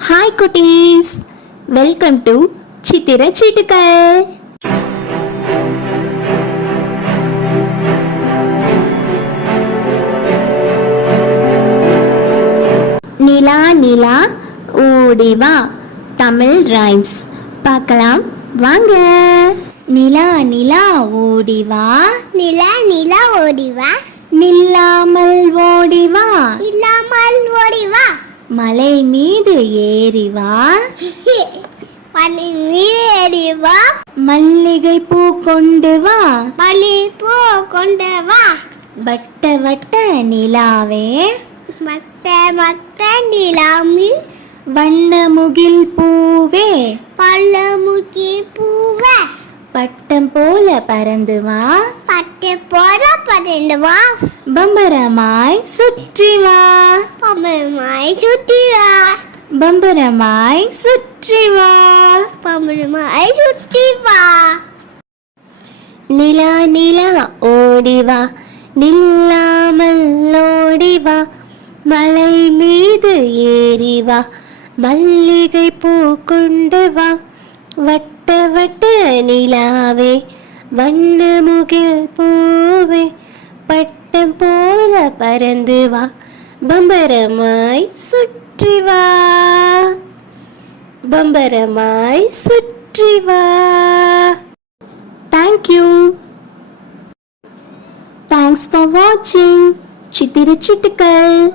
Hi குட்டீஸ் welcome to சித்திர சீட்டுக்கள் நிலா நிலா ஓடி வா தமிழ் ரைம்ஸ் பார்க்கலாம் வாங்க நிலா நிலா ஓடி வா நிலா நிலா ஓடி வா மலை மீது ஏறி வா. பள்ளி ஏறி வா மல்லிகை பூ கொண்டு வா. பள்ளி பூ கொண்டு வா. வட்ட வட்ட நிலாவே. மட்ட மட்ட நிலாமி வண்ண முகில் பூவே. பள்ள முக்கி பூவ பட்டம் போல பறந்து வா. பட்டு போட பட்டு வா. பம்பரமாய் சுற்றி வா. பம்பரமாய் சுத்தி வா. பம்பரமாய் சுற்றி வா. பம்பரமாய் சுத்தி வா. நிலா நிலா ஓடி வா. நில்லாமல் ஓடி வா. மலை மீது ஏறி வா. மல்லிகை பூ கொண்டு வா. வட்ட வட்ட நிலாவே வண்ணமுகில் பூவே பட்டம் போல பறந்து வா பம்பரமாய் சுற்றி வா. பம்பரமாய் சுற்றி வா. தேங்க்யூ தேங்க்ஸ் ஃபார் வாட்சிங் சித்திர சிட்டுக்கள்.